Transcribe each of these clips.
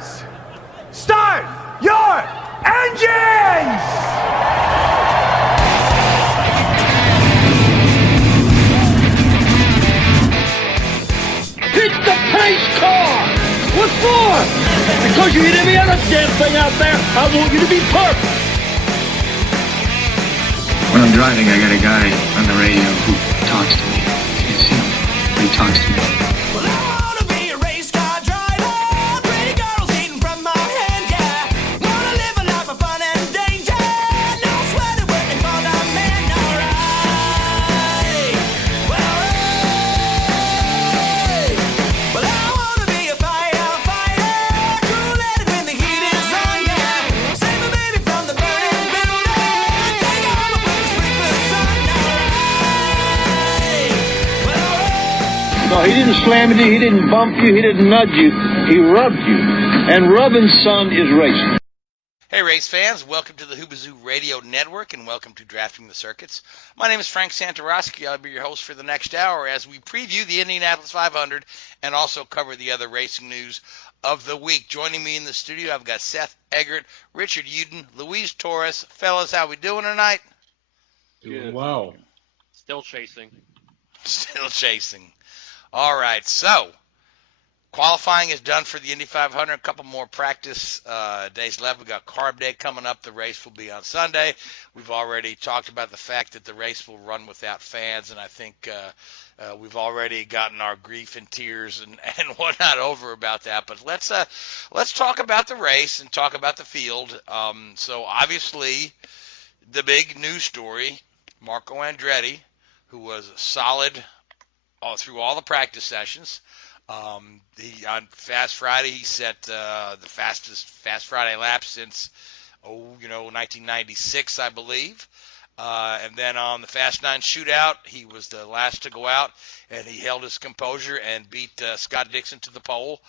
Contenders, start your engines! Hit the pace car! What for? Because you hit every other damn thing out there, I want you to be perfect! When I'm driving, I got a guy on the radio who talks to me. You see him, but he talks to me. Well, I wanna be a race car driver. Pretty girls eating from my hand, yeah. Wanna live a life of fun and danger. No sweating working for the man, alright. Well, I wanna be a firefighter. Cool-headed when the heat is on, yeah. Save my baby from the burning building. Take her home and put the sprinklers on, alright. No, he didn't slam you, he didn't bump you, he didn't nudge you, he rubbed you. And rubbing, son, is racing. Hey race fans, welcome to the Hoobazoo Radio Network and welcome to Drafting the Circuits. My name is Frank Santoroski. I'll be your host for the next hour as we preview the Indianapolis 500 and also cover the other racing news of the week. Joining me in the studio, I've got Seth, Eggert, Richard Youden, Luis Torres. Fellas, how we doing tonight? Doing well. Still chasing. Still chasing. All right, so qualifying is done for the Indy 500. A couple more practice days left. We got Carb Day coming up. The race will be on Sunday. We've already talked about the fact that the race will run without fans, and I think we've already gotten our grief and tears and whatnot over about that. But let's talk about the race and talk about the field. So obviously, the big news story: Marco Andretti, who was solid through all the practice sessions. He on Fast Friday he set the fastest Fast Friday lap since 1996, I believe. And then on the Fast 9 shootout, he was the last to go out, and he held his composure and beat Scott Dixon to the pole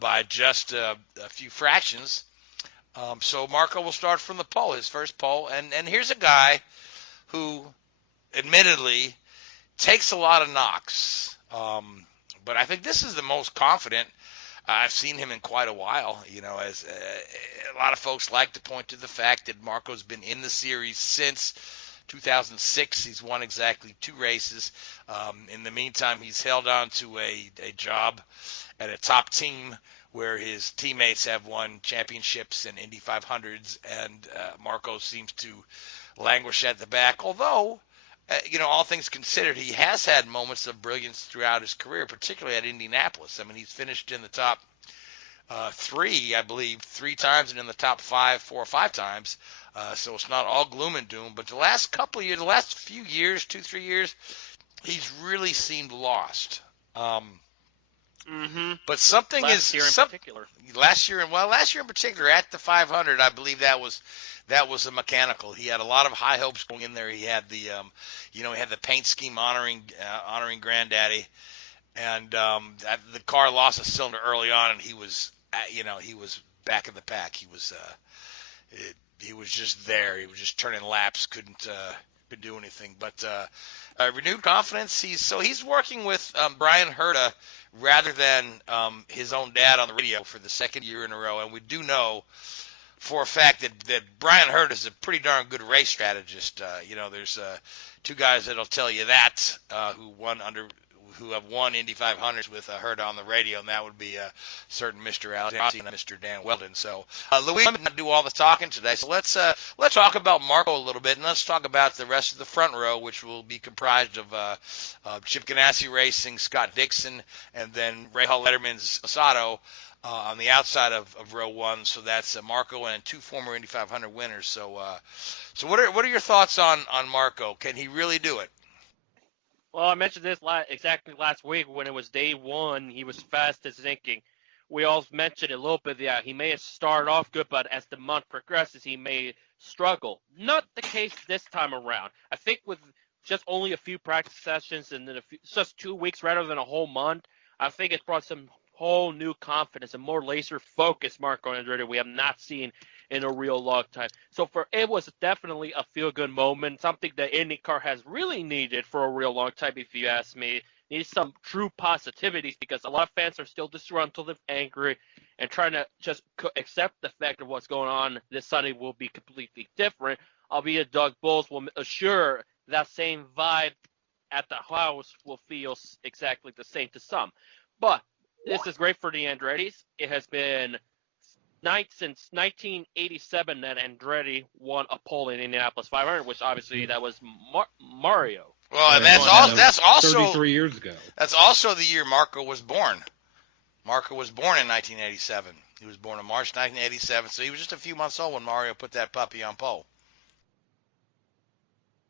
by just a few fractions. So Marco will start from the pole, his first pole, and here's a guy who, admittedly, takes a lot of knocks. But I think this is the most confident I've seen him in quite a while. As a lot of folks like to point to the fact that Marco's been in the series since 2006. He's won exactly 2 races. In the meantime, he's held on to a job at a top team where his teammates have won championships and Indy 500s, and Marco seems to languish at the back, although all things considered, he has had moments of brilliance throughout his career, particularly at Indianapolis. I mean, he's finished in the top 3, I believe, 3 times, and in the top 5, 4 or 5 times. So it's not all gloom and doom. But the last couple of years, the last few years, 2-3 years, he's really seemed lost. But something last year in particular. Last year in particular at the 500, I believe that was a mechanical. He had a lot of high hopes going in there. He had the he had the paint scheme honoring Granddaddy, and the car lost a cylinder early on, and he was back in the pack. He was just there. He was just turning laps, couldn't do anything. But renewed confidence. He's working with Brian Herta rather than his own dad on the radio for the second year in a row, and we do know for a fact that Brian Herta is a pretty darn good race strategist. There's 2 guys that'll tell you that who have won Indy 500s with Herta on the radio, and that would be certain Mr. Alexi and Mr. Dan Weldon. So Louis, I'm going to do all the talking today. So let's talk about Marco a little bit, and let's talk about the rest of the front row, which will be comprised of Chip Ganassi Racing, Scott Dixon, and then Rahal Letterman's Asado. On the outside of row 1, so that's Marco and 2 former Indy 500 winners. So what are your thoughts on Marco? Can he really do it? Well, I mentioned this exactly last week when it was day 1. He was fast as thinking. We all mentioned a little bit that he may have started off good, but as the month progresses, he may struggle. Not the case this time around. I think with just only a few practice sessions and then just 2 weeks rather than a whole month, I think it's brought some whole new confidence and more laser-focused Marco Andretti we have not seen in a real long time. So it was definitely a feel-good moment, something that IndyCar has really needed for a real long time, if you ask me. Needs some true positivities because a lot of fans are still disgruntled and angry and trying to just accept the fact of what's going on this Sunday will be completely different. Albeit Doug Bowles will assure that same vibe at the house will feel exactly the same to some. But this is great for the Andretti's. It has been since 1987 that Andretti won a pole in Indianapolis 500, which obviously that was Mario. Well, and that's also 33 years ago. That's also the year Marco was born. Marco was born in 1987. He was born in March 1987, so he was just a few months old when Mario put that puppy on pole.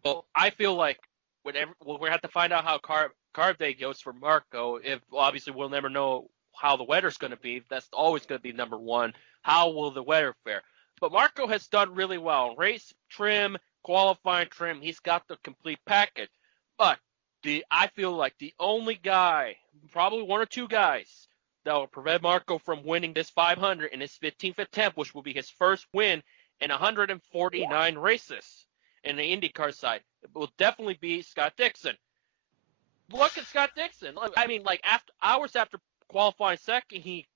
Well, I feel like we'll have to find out how carb day goes for Marco. If obviously we'll never know how the weather's going to be. That's always going to be number one. How will the weather fare? But Marco has done really well. Race trim, qualifying trim, he's got the complete package. But I feel like the only guy, probably one or two guys, that will prevent Marco from winning this 500 in his 15th attempt, which will be his first win in 149 races in the IndyCar side, it will definitely be Scott Dixon. Look at Scott Dixon. I mean, like hours after qualifying second, he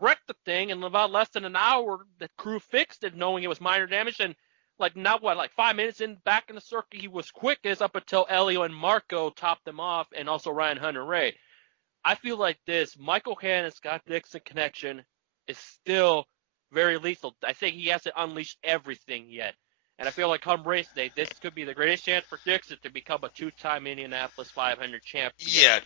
wrecked the thing, and in about less than an hour, the crew fixed it, knowing it was minor damage. And like 5 minutes back in the circuit, he was quickest up until Elio and Marco topped them off, and also Ryan Hunter-Reay. I feel like this Michael Hannon Scott Dixon connection is still very lethal. I think he hasn't unleashed everything yet. And I feel like come race day, this could be the greatest chance for Dixon to become a two-time Indianapolis 500 champion. Yeah,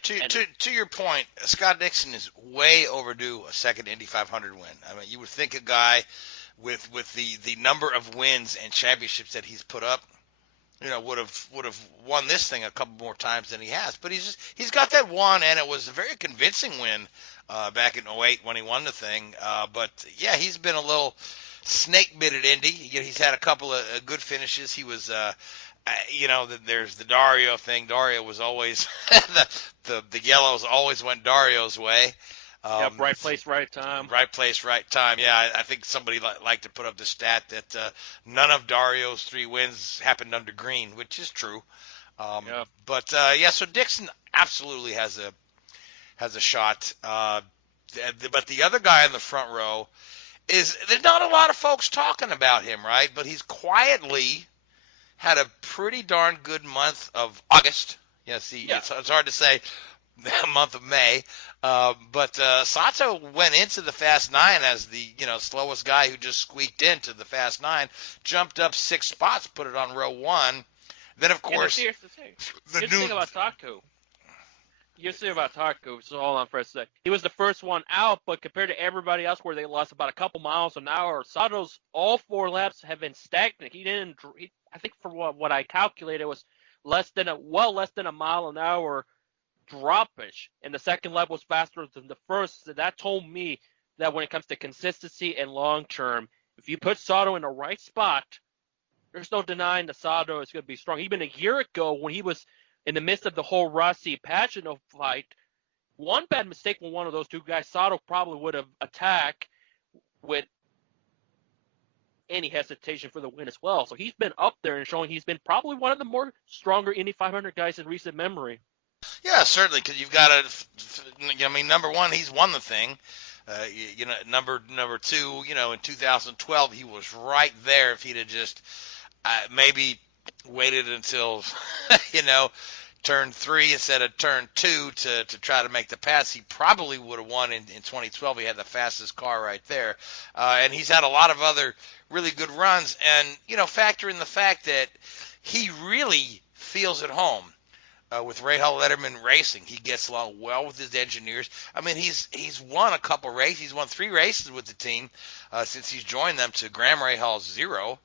to your point, Scott Dixon is way overdue a second Indy 500 win. I mean, you would think a guy with the number of wins and championships that he's put up, would have won this thing a couple more times than he has. But he's got that one, and it was a very convincing win back in 2008 when he won the thing. But yeah, he's been a little snake bit at Indy. He's had a couple of good finishes. He was, there's the Dario thing. Dario was always the yellows always went Dario's way. Right place, right time. Right place, right time. Yeah, I think somebody liked to put up the stat that none of Dario's 3 wins happened under green, which is true. But so Dixon absolutely has a shot. But the other guy in the front row there's not a lot of folks talking about him, right? But he's quietly had a pretty darn good month of August. It's hard to say the month of May. But Sato went into the Fast 9 as the slowest guy who just squeaked into the Fast 9, jumped up 6 spots, put it on row 1. Then, of course, here's the thing about Taku. Here's the thing about Taku, so hold on for a sec. He was the first one out, but compared to everybody else where they lost about a couple miles an hour, Sato's all 4 laps have been stagnant. I think for what I calculated was less than a mile an hour droppage, and the second lap was faster than the first. So that told me that when it comes to consistency and long term, if you put Sato in the right spot, there's no denying that Sato is going to be strong. Even a year ago when he was in the midst of the whole Rossi-Pagano fight, one bad mistake from one of those two guys, Sato probably would have attacked with any hesitation for the win as well. So he's been up there and showing he's been probably one of the more stronger Indy 500 guys in recent memory. Yeah, certainly, because you've got to, number one, he's won the thing. Number two, in 2012, he was right there. If he'd have just maybe waited until, turn 3 instead of turn 2 to try to make the pass, he probably would have won in 2012. He had the fastest car right there. And he's had a lot of other really good runs. And, factor in the fact that he really feels at home with Rahal Letterman Racing. He gets along well with his engineers. I mean, he's won a couple races. He's won 3 races with the team since he's joined them to Graham Rahal's 0.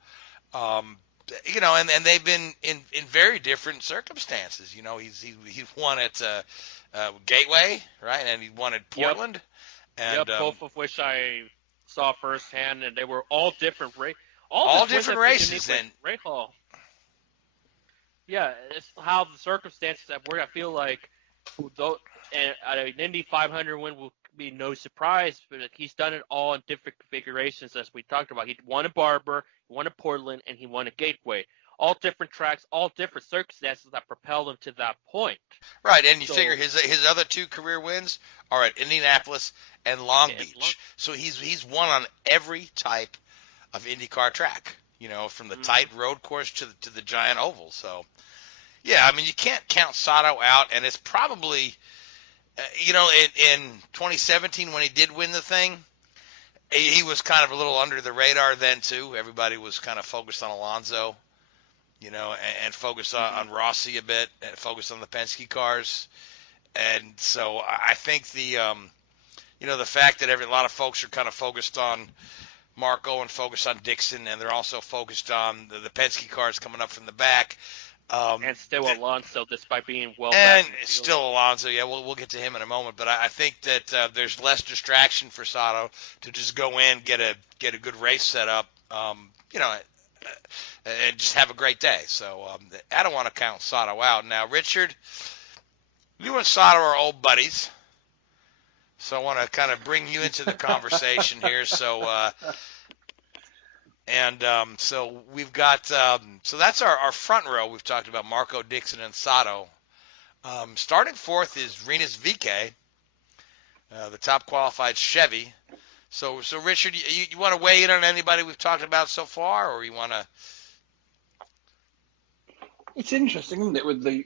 And they've been in very different circumstances. He's won at Gateway, right, and he won at Portland. Yep. And both of which I saw firsthand, and they were all different different races. And Rahal. Yeah, it's how the circumstances have worked. I feel like an Indy 500 win will be no surprise, but he's done it all in different configurations as we talked about. He won at Barber, he won at Portland, and he won at Gateway. all different tracks, all different circumstances that propelled him to that point. Right, and you So- figure his other 2 career wins are at Indianapolis and Long And Beach. So he's won on every type of IndyCar track, from the tight road course to the giant oval. So, yeah, I mean, you can't count Sato out, and it's probably, in 2017 when he did win the thing, he was kind of a little under the radar then too. Everybody was kind of focused on Alonso, and focused on Rossi a bit, and focused on the Penske cars. And so I think the fact that a lot of folks are kind of focused on Marco and focused on Dixon, and they're also focused on the Penske cars coming up from the back. And still Alonso, despite being well And back in the field. still Alonso, yeah, we'll get to him in a moment. But I think that there's less distraction for Sato to just go in, get a good race set up, and just have a great day. So I don't want to count Sato out. Now, Richard, you and Sato are old buddies, so I want to kind of bring you into the conversation here. So. So we've got so that's our front row. We've talked about Marco, Dixon, and Sato. Starting fourth is Rinus VeeKay, the top qualified Chevy. So Richard, you want to weigh in on anybody we've talked about so far, or you want to? It's interesting, isn't it, with the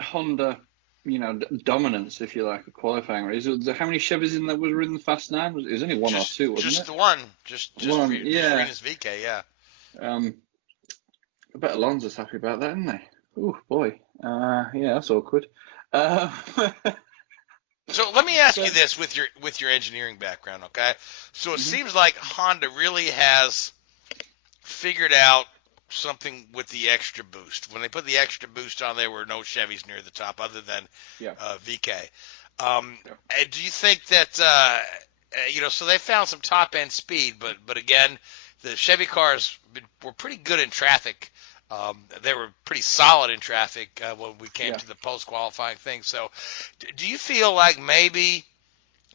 Honda, dominance, if you like, of qualifying race. How many Chevys were in the Fast 9? It was only one or two, wasn't just it? The one. Just one, yeah. Rinus VeeKay, yeah. I bet Alonso's happy about that, isn't they? Oh boy, yeah, that's awkward. So let me ask you this with your engineering background, okay? So it seems like Honda really has figured out something with the extra boost. When they put the extra boost on, there were no Chevys near the top other than VeeKay. Do you think that so they found some top end speed, but again, the Chevy cars were pretty good in traffic. They were pretty solid in traffic when we came to the post-qualifying thing. So do you feel like maybe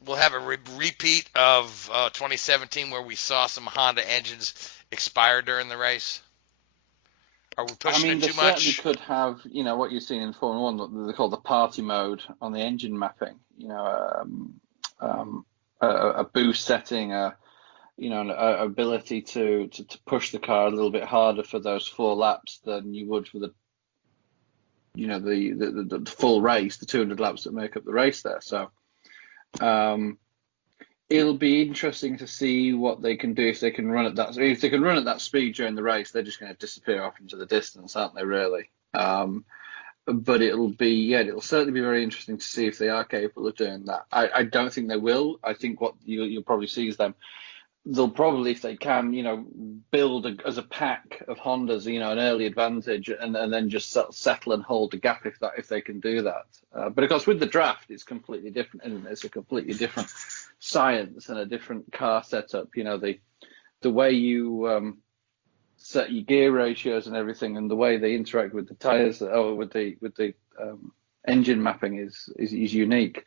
we'll have a repeat of 2017 where we saw some Honda engines expire during the race? Are we pushing it too much? Certainly could have, what you've seen in Formula 1, what they call the party mode on the engine mapping, a boost setting, an ability to push the car a little bit harder for those 4 laps than you would for the full race, the 200 laps that make up the race there. So it'll be interesting to see what they can do if they can run at that. If they can run at that speed during the race, they're just going to disappear off into the distance, aren't they? Really. But it'll certainly be very interesting to see if they are capable of doing that. I don't think they will. I think what you'll probably see is they'll probably, if they can, build as a pack of Hondas, an early advantage, and then just settle and hold the gap if they can do that. But of course, with the draft, it's completely different, isn't it? It's a completely different science and a different car setup. The way you set your gear ratios and everything, and the way they interact with the tires, with the engine mapping is unique.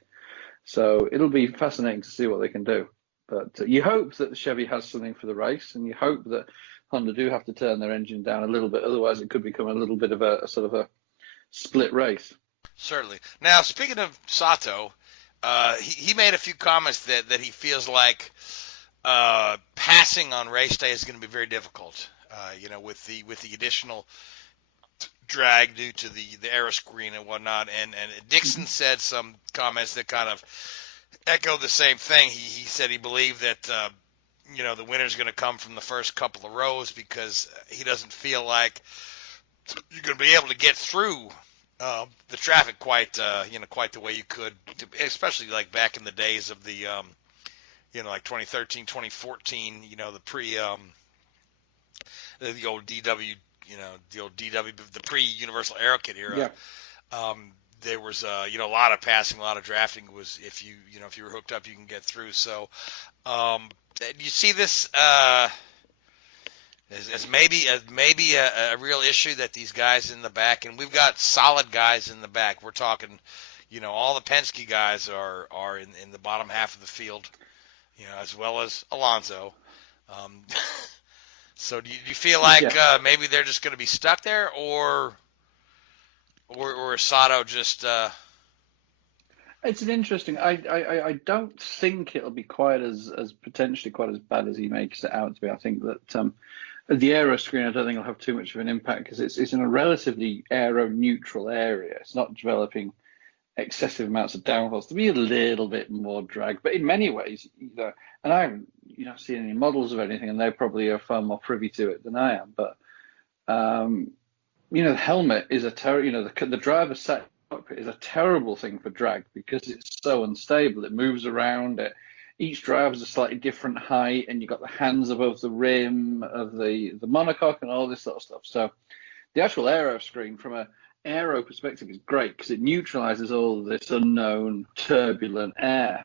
So it'll be fascinating to see what they can do. But you hope that the Chevy has something for the race, and you hope that Honda do have to turn their engine down a little bit. Otherwise, it could become a little bit of a sort of a split race. Certainly. Now, speaking of Sato, he made a few comments that he feels like passing on race day is going to be very difficult. With the additional drag due to the aero screen and whatnot. And Dixon said some comments that kind of echo the same thing. He said he believed that the winner's going to come from the first couple of rows because he doesn't feel like you're going to be able to get through the traffic quite the way you could, especially like back in the days of the like 2013, 2014, the pre the old DW, the pre-Universal Aero Kit era. Yeah. There was a lot of passing, a lot of drafting. Was if you were hooked up, you can get through. So, do you see this as maybe a real issue that these guys in the back, and we've got solid guys in the back. We're talking, all the Penske guys are in the bottom half of the field, as well as Alonso. So do you feel like Yeah. maybe they're just going to be stuck there, or is Sato just It's an interesting. I don't think it'll be quite as potentially quite as bad as he makes it out to be. I think that the aero screen, I don't think will have too much of an impact because it's in a relatively aero neutral area. It's not developing excessive amounts of downforce. To be a little bit more drag, but in many ways, and I haven't seen any models of anything, and they probably are far more privy to it than I am. But the helmet is a terrible. The driver's side cockpit is a terrible thing for drag because it's so unstable. It moves around. Each driver's a slightly different height, and you've got the hands above the rim of the monocoque and all this sort of stuff. So the actual aero screen from a aero perspective is great because it neutralizes all of this unknown turbulent air.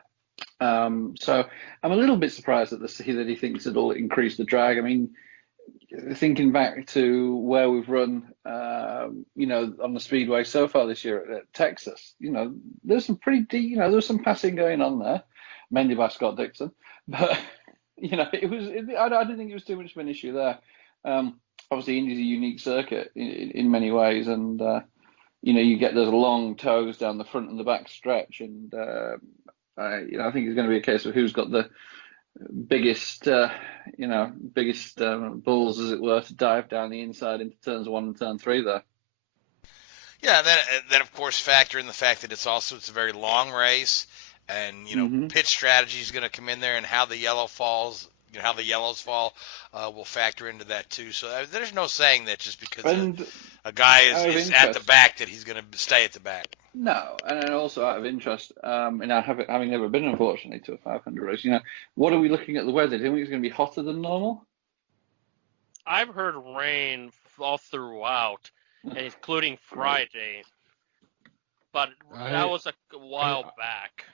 So I'm a little bit surprised that he thinks it'll increase the drag. I mean, thinking back to where we've run, on the speedway so far this year at Texas, there's some pretty deep, there's some passing going on there, mainly by Scott Dixon, but I don't think it was too much of an issue there. Obviously, Indy's a unique circuit in many ways, and you get those long toes down the front and the back stretch, and I think it's going to be a case of who's got the biggest balls, as it were, to dive down the inside into turns 1 and turn 3 there. Yeah, then of course factor in the fact that it's a very long race, and pit strategy is going to come in there, and how the yellow falls. How the yellows fall will factor into that too. So there's no saying that just because a guy is at the back that he's going to stay at the back. No, and then also out of interest, and having never been, unfortunately, to a 500 race, what are we looking at the weather? Do you think it's going to be hotter than normal? I've heard rain all throughout, and including Friday, but that was a while back,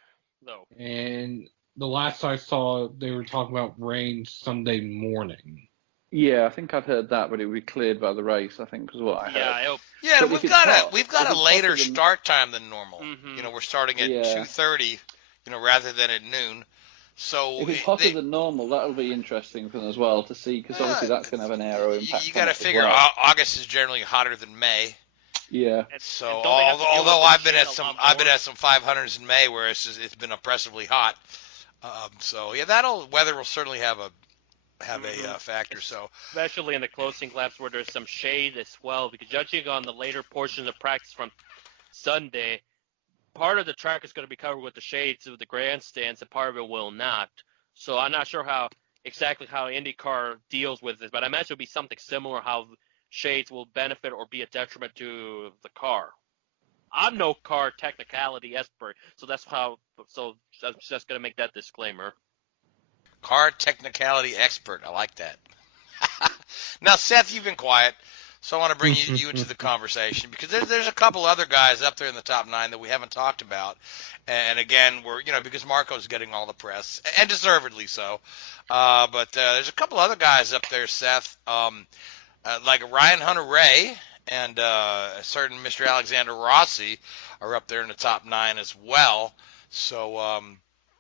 though. And the last I saw, they were talking about rain Sunday morning. Yeah, I think I'd heard that, but it would be cleared by the race, I think, was what I heard. Yeah, I hope. Yeah, But we've got a later start time than normal. Mm-hmm. We're starting at 2:30, rather than at noon. So if it's hotter than normal, that'll be interesting for them as well to see, because obviously that's going to have an aero impact. You got to figure August is generally hotter than May. Yeah. So although I've been at some 500s in May where it's been oppressively hot. So yeah, weather will certainly have a factor. So especially in the closing laps where there's some shade as well, because judging on the later portions of practice from Sunday, part of the track is going to be covered with the shades of the grandstands, and part of it will not. So I'm not sure how IndyCar deals with this, but I imagine it'll be something similar, how shades will benefit or be a detriment to the car. I'm no car technicality expert, so I'm just going to make that disclaimer. Car technicality expert. I like that. Now, Seth, you've been quiet, so I want to bring you into the conversation, because there's a couple other guys up there in the top 9 that we haven't talked about. And again, because Marco's getting all the press, and deservedly so. But there's a couple other guys up there, Seth, like Ryan Hunter-Reay and a certain Mr. Alexander Rossi are up there in the top 9 as well. So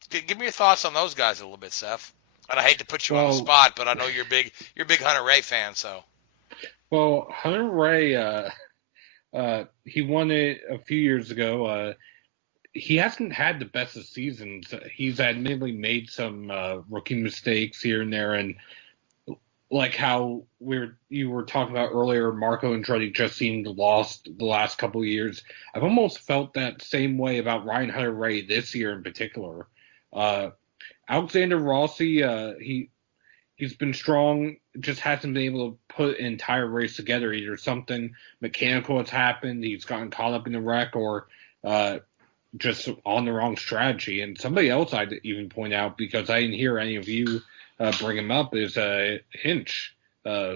give me your thoughts on those guys a little bit, Seth. And I hate to put you on the spot, but I know you're a big Hunter-Reay fan, so. Well, Hunter-Reay, he won it a few years ago. He hasn't had the best of seasons. He's admittedly made some rookie mistakes here and there, and like how you were talking about earlier, Marco Andretti just seemed lost the last couple of years. I've almost felt that same way about Ryan Hunter-Reay this year in particular. Alexander Rossi, he's been strong, just hasn't been able to put an entire race together. Either something mechanical has happened, he's gotten caught up in the wreck, or just on the wrong strategy. And somebody else I'd even point out, because I didn't hear any of you bring him up, is Hinch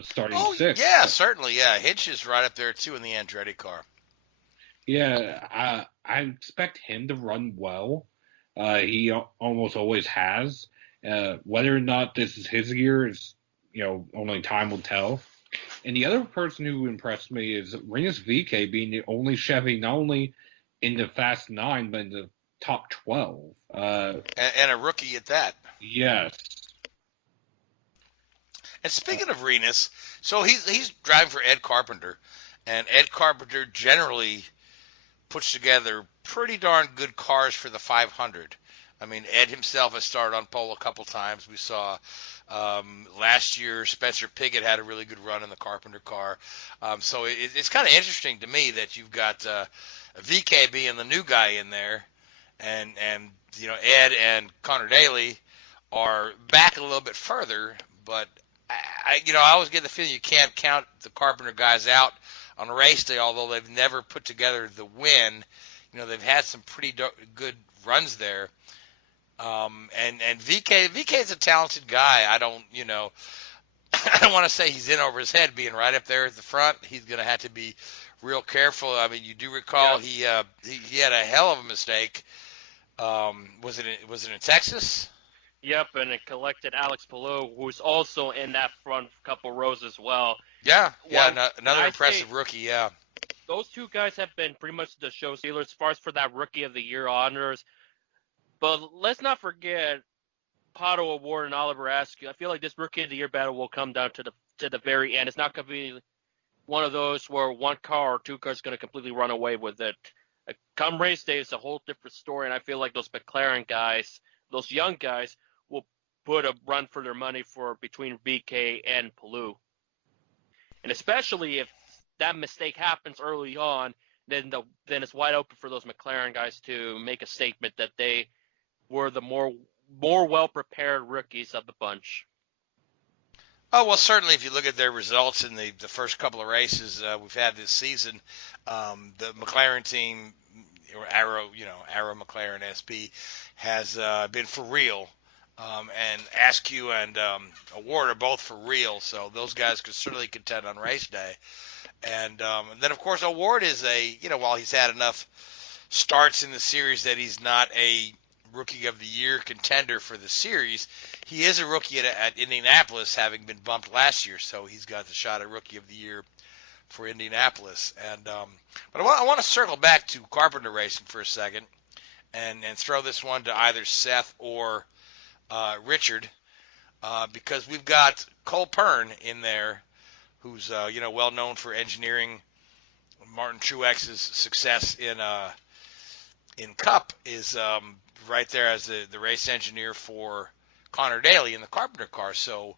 starting sixth. Yeah, certainly. Yeah, Hinch is right up there too in the Andretti car. Yeah, I expect him to run well. He almost always has. Whether or not this is his year is, only time will tell. And the other person who impressed me is Rinus VeeKay being the only Chevy not only in the Fast 9 but in the top 12. And a rookie at that. Yes. And speaking of Renus, so he's driving for Ed Carpenter, and Ed Carpenter generally puts together pretty darn good cars for the 500. I mean, Ed himself has started on pole a couple times. We saw last year Spencer Pigot had a really good run in the Carpenter car. So it's kind of interesting to me that you've got VK being the new guy in there, and you know, Ed and Connor Daly are back a little bit further, but I always get the feeling you can't count the Carpenter guys out on a race day, although they've never put together the win. You know, they've had some pretty good runs there. And VK is a talented guy. I don't want to say he's in over his head being right up there at the front. He's going to have to be real careful. I mean, you do recall he had a hell of a mistake. Was it in Texas? Yep, and it collected Alex Palou, who's also in that front couple rows as well. Yeah, Well, another I impressive say- rookie, yeah. Those two guys have been pretty much the show stealers as far as for that Rookie of the Year honors. But let's not forget Pato O'Ward and Oliver Askew. I feel like this Rookie of the Year battle will come down to the very end. It's not going to be one of those where one car or two cars is going to completely run away with it. Come race day, it's a whole different story, and I feel like those McLaren guys, those young guys, will put a run for their money for between VK and Palou. And especially if that mistake happens early on, then it's wide open for those McLaren guys to make a statement that they were the more well-prepared rookies of the bunch. Oh, well, certainly if you look at their results in the first couple of races we've had this season, the McLaren team, or Arrow McLaren SP, has been for real. And Askew and Award are both for real, so those guys could certainly contend on race day. And then, of course, Award is while he's had enough starts in the series that he's not a Rookie of the Year contender for the series, he is a rookie at Indianapolis, having been bumped last year, so he's got the shot at Rookie of the Year for Indianapolis. And but I want to circle back to Carpenter Racing for a second and throw this one to either Seth or Richard, because we've got Cole Pern in there, who's well known for engineering Martin Truex's success in Cup, is right there as the race engineer for Connor Daly in the Carpenter car. So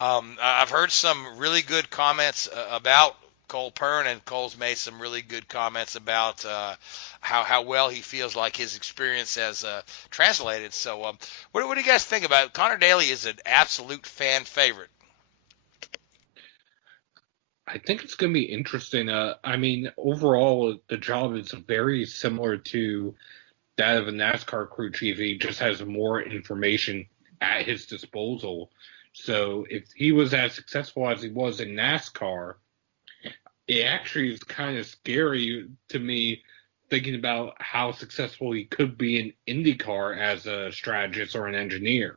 I've heard some really good comments about Cole Pern, and Cole's made some really good comments about how well he feels like his experience has translated. So what do you guys think about it? Connor Daly is an absolute fan favorite. I think it's going to be interesting. I mean, overall, the job is very similar to that of a NASCAR crew chief. He just has more information at his disposal. So if he was as successful as he was in NASCAR, it actually is kind of scary to me thinking about how successful he could be in IndyCar as a strategist or an engineer.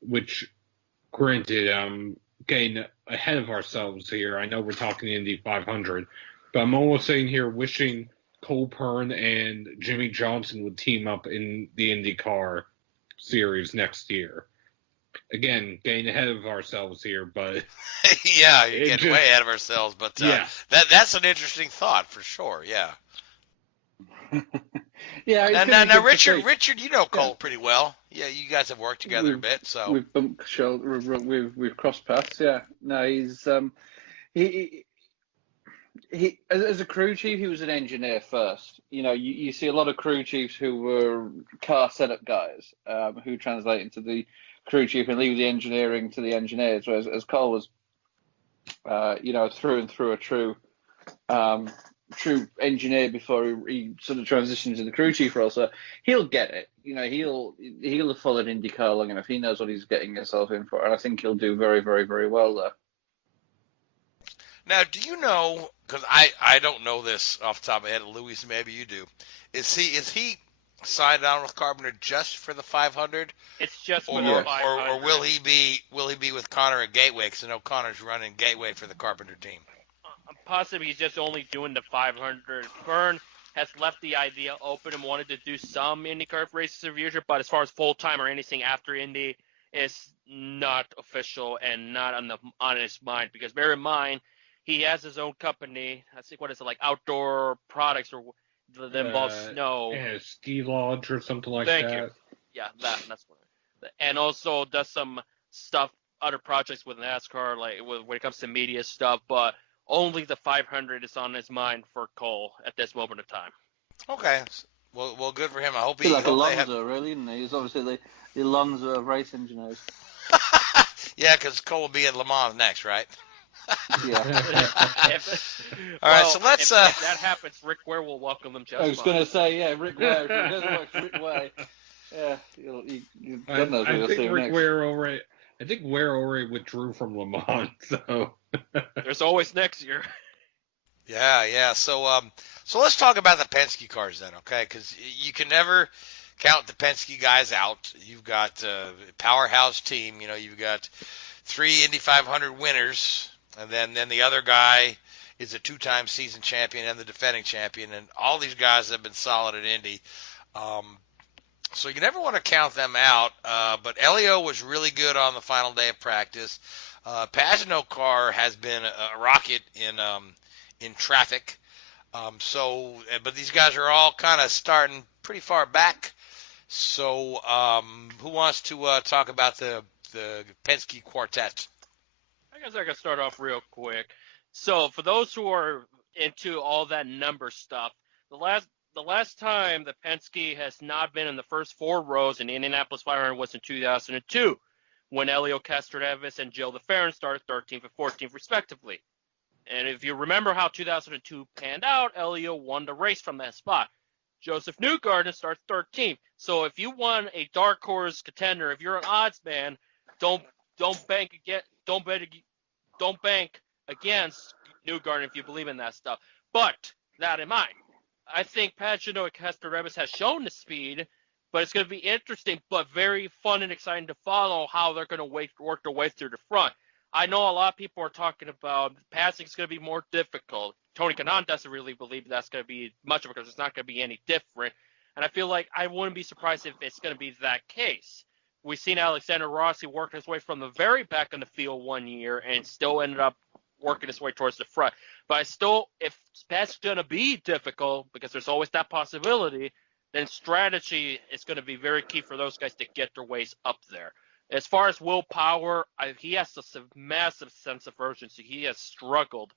Which, granted, getting ahead of ourselves here. I know we're talking Indy 500, but I'm almost sitting here wishing Cole Pern and Jimmy Johnson would team up in the IndyCar series next year. Again, getting ahead of ourselves here, but yeah, you're getting way ahead of ourselves. But yeah, that's an interesting thought for sure. Yeah. Yeah. Now, Richard, you know Cole pretty well. Yeah, you guys have worked together a bit, so we've bumped shoulders, we've crossed paths. Yeah, no, he's he as a crew chief, he was an engineer first. You see a lot of crew chiefs who were car setup guys who translate into the crew chief and leave the engineering to the engineers. Whereas as Cole was, through and through a true engineer before he sort of transitioned to the crew chief role. So he'll get it. He'll have followed IndyCar long enough. He knows what he's getting himself in for, and I think he'll do very, very, very well there. Now, do you know, because I don't know this off the top of my head, Louis, maybe you do, is he signed on with Carpenter just for the 500? It's just or, for the 500. Or will he be with Connor at Gateway? Because I know Connor's running Gateway for the Carpenter team. Possibly he's just only doing the 500. Byrne has left the idea open and wanted to do some IndyCar races in the future, but as far as full-time or anything after Indy, is not official and not on his mind, because bear in mind, he has his own company. I think, what is it, like Outdoor Products, or that involves snow. Yeah, Ski Lodge or something like Thank that. you. Yeah, that's what. And also does some stuff, other projects with NASCAR, like when it comes to media stuff. But only the 500 is on his mind for Cole at this moment of time. Okay. Well, good for him. I hope He's like hope they Alonso, really, isn't he? He's obviously the Alonso of race engineers. Yeah, because Cole will be at Le Mans next, right? Yeah. All right, so let's. If that happens, Rick Ware will welcome them just I was fine. going to say, yeah, Rick Ware. If he doesn't work for Rick Ware, yeah, God knows what I you'll think see Rick next. Ware already. I think Ware already withdrew from Le Mans, so. There's always next year. Yeah. So let's talk about the Penske cars then, okay? Because you can never count the Penske guys out. You've got a powerhouse team. You know, you've got 3 Indy 500 winners, and then the other guy is a 2-time season champion and the defending champion, and all these guys have been solid at Indy. So you never want to count them out. But Elio was really good on the final day of practice. Pagenaud car has been a rocket in traffic. But these guys are all kind of starting pretty far back. So who wants to talk about the Penske quartet? I guess I can start off real quick. So for those who are into all that number stuff, the last time the Penske has not been in the first 4 rows in the Indianapolis 500 was in 2002, when Elio Castroneves and Gilles Ferrand started 13th and 14th respectively. And if you remember how 2002 panned out, Elio won the race from that spot. Joseph Newgarden starts 13th. So if you want a dark horse contender, if you're an odds man, don't bank against Newgarden if you believe in that stuff. But that in mind, I think Pagenaud and Castroneves has shown the speed, but it's going to be interesting, but very fun and exciting to follow how they're going to work their way through the front. I know a lot of people are talking about passing is going to be more difficult. Tony Kanaan doesn't really believe that's going to be much of it because it's not going to be any different. And I feel like I wouldn't be surprised if it's going to be that case. We've seen Alexander Rossi work his way from the very back in the field one year and still ended up working his way towards the front. But if that's going to be difficult, because there's always that possibility, then strategy is going to be very key for those guys to get their ways up there. As far as willpower, he has a massive sense of urgency. He has struggled.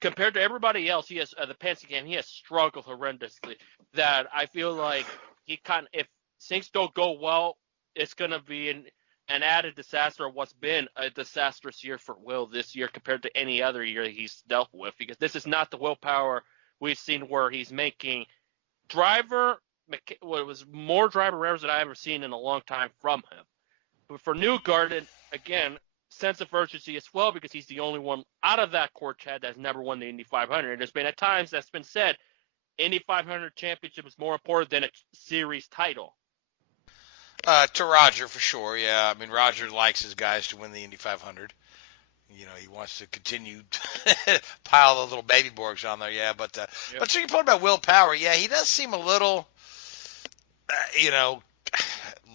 Compared to everybody else, he has the Penske game, he has struggled horrendously. That I feel like if things don't go well, it's going to be an added disaster of what's been a disastrous year for Will this year compared to any other year he's dealt with, because this is not the willpower we've seen where he's making more driver errors than I've ever seen in a long time from him. But for Newgarden, again, sense of urgency as well, because he's the only one out of that quartet that's never won the Indy 500. And there's been at times that's been said, Indy 500 championship is more important than a series title. To Roger, for sure, yeah. I mean, Roger likes his guys to win the Indy 500. You know, he wants to continue pile the little baby Borgs on there, yeah. But so your point about willpower, yeah, he does seem a little,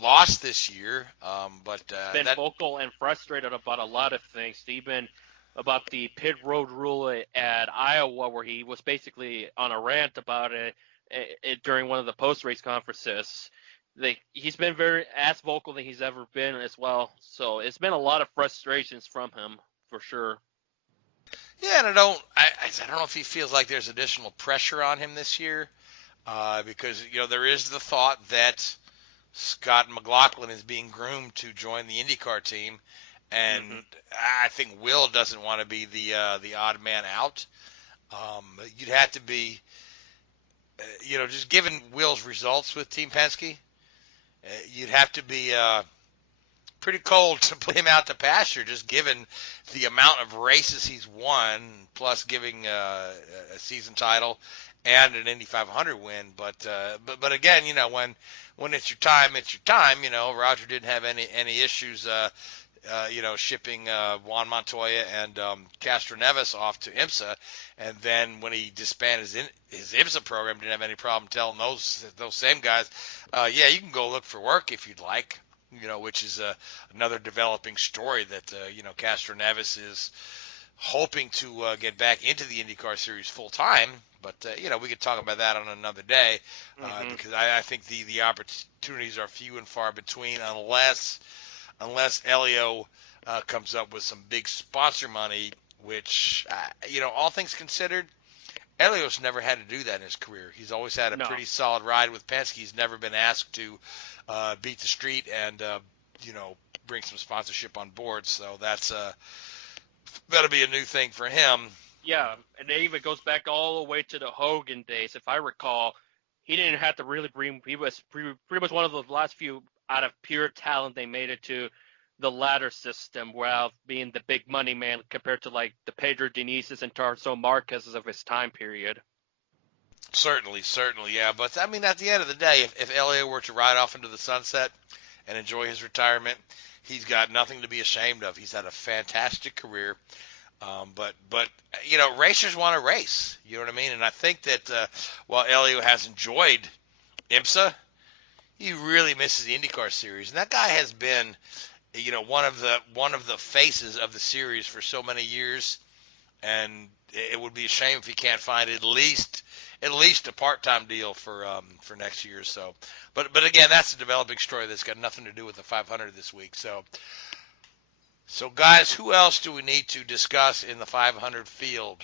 lost this year. Been vocal and frustrated about a lot of things, even about the pit road rule at Iowa, where he was basically on a rant about it during one of the post-race conferences. He's been very as vocal than he's ever been as well. So it's been a lot of frustrations from him for sure. Yeah, and I don't know if he feels like there's additional pressure on him this year, because there is the thought that Scott McLaughlin is being groomed to join the IndyCar team, and I think Will doesn't want to be the odd man out. You'd have to be, just given Will's results with Team Penske, you'd have to be pretty cold to put him out to pasture, just given the amount of races he's won, plus giving a season title and an Indy 500 win. But again, when it's your time, it's your time. Roger didn't have any issues, shipping Juan Montoya and Castroneves off to IMSA, and then when he disbanded his IMSA program, didn't have any problem telling those same guys, you can go look for work if you'd like. which is another developing story that, Castroneves is hoping to get back into the IndyCar series full time. But, we could talk about that on another day because I think the opportunities are few and far between unless Elio comes up with some big sponsor money, which, all things considered, Elio's never had to do that in his career. He's always had a pretty solid ride with Penske. He's never been asked to beat the street and, bring some sponsorship on board. So that'll be a new thing for him. Yeah, and it even goes back all the way to the Hogan days. If I recall, he didn't have to really bring – he was pretty much one of the last few out of pure talent they made it to the ladder system while being the big money man compared to like the Pedro Dinises and Tarso Marquez's of his time period. Certainly, yeah. But, I mean, at the end of the day, if Elio were to ride off into the sunset and enjoy his retirement, he's got nothing to be ashamed of. He's had a fantastic career. But racers want to race. You know what I mean? And I think that while Elio has enjoyed IMSA, he really misses the IndyCar series. And that guy has been – one of the faces of the series for so many years, and it would be a shame if he can't find at least a part-time deal for next year. So, but again, that's a developing story that's got nothing to do with the 500 this week. So guys, who else do we need to discuss in the 500 field?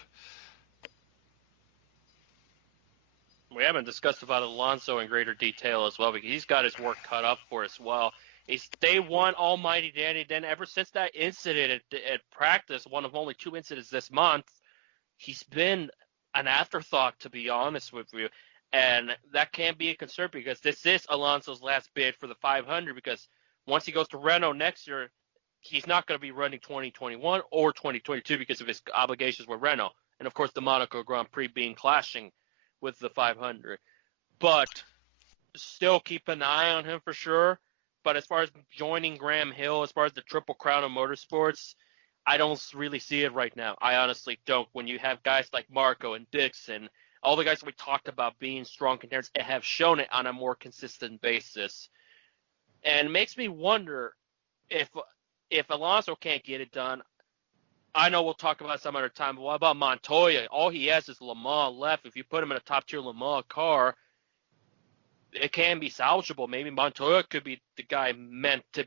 We haven't discussed about Alonso in greater detail as well because he's got his work cut up for as well. He's day one, Almighty Danny. Then ever since that incident at practice, one of only 2 incidents this month, he's been an afterthought, to be honest with you. And that can be a concern because this is Alonso's last bid for the 500 because once he goes to Renault next year, he's not going to be running 2021 or 2022 because of his obligations with Renault. And, of course, the Monaco Grand Prix being clashing with the 500. But still keep an eye on him for sure. But as far as joining Graham Hill, as far as the Triple Crown of Motorsports, I don't really see it right now. I honestly don't. When you have guys like Marco and Dixon, all the guys that we talked about being strong contenders have shown it on a more consistent basis. And it makes me wonder if Alonso can't get it done. I know we'll talk about it some other time, but what about Montoya? All he has is Le Mans left. If you put him in a top-tier Le Mans car, it can be salvageable. Maybe Montoya could be the guy meant to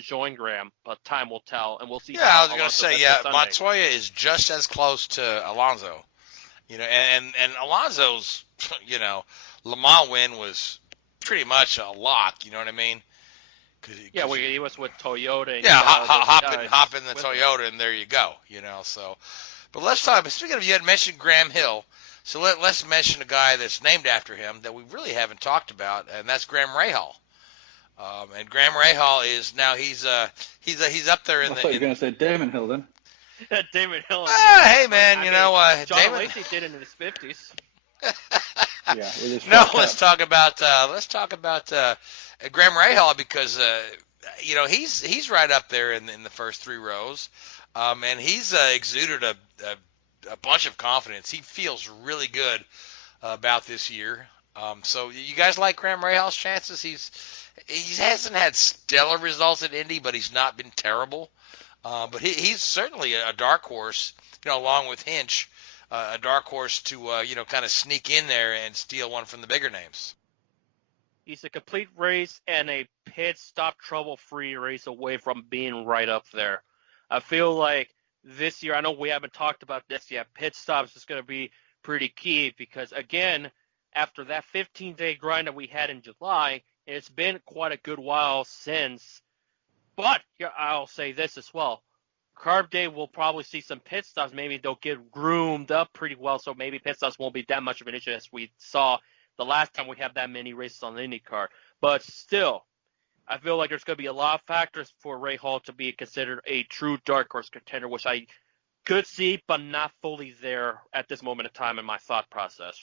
join Graham, but time will tell, and we'll see. Yeah, I was going to say, Montoya is just as close to Alonso, and Alonso's, Le Mans win was pretty much a lock. You know what I mean? He was with Toyota. And, hop in the Toyota, and there you go. So, but let's talk. Speaking of, you had mentioned Graham Hill. So let's mention a guy that's named after him that we really haven't talked about, and that's Graham Rahal. And Graham Rahal is now he's up there in I thought you were going to say Damon Hill then. Damon Hill. Hey man, John Damon Lacey did it in his 50s. No, let's talk about Graham Rahal because he's right up there in the first 3 rows, and he's exuded a bunch of confidence. He feels really good about this year. So you guys like Graham Rahal's chances? He hasn't had stellar results at Indy, but he's not been terrible. But he's certainly a dark horse, along with Hinch, a dark horse to kind of sneak in there and steal one from the bigger names. He's a complete race and a pit stop trouble-free race away from being right up there. I feel like this year, I know we haven't talked about this yet, pit stops is going to be pretty key because, again, after that 15-day grind that we had in July, it's been quite a good while since. But I'll say this as well. Carb Day will probably see some pit stops. Maybe they'll get groomed up pretty well, so maybe pit stops won't be that much of an issue as we saw the last time we had that many races on the IndyCar. But still, I feel like there's going to be a lot of factors for Rahal to be considered a true dark horse contender, which I could see, but not fully there at this moment in time in my thought process.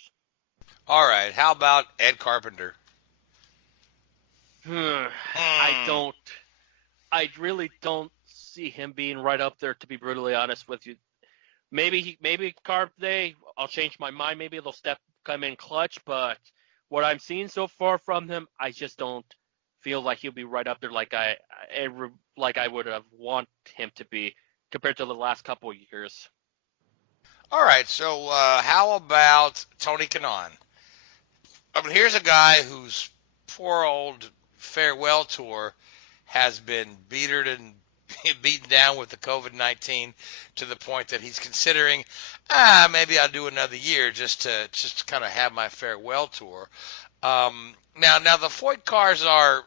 All right. How about Ed Carpenter? I really don't see him being right up there, to be brutally honest with you. Maybe Carb Day, I'll change my mind. Maybe they'll come in clutch, but what I'm seeing so far from him, I just don't feel like he'll be right up there like I would have want him to be compared to the last couple of years. All right, so how about Tony Kanaan? I mean, here's a guy whose poor old farewell tour has been beaten down with the COVID-19 to the point that he's considering, maybe I'll do another year just to kind of have my farewell tour. Now the Foyt cars are,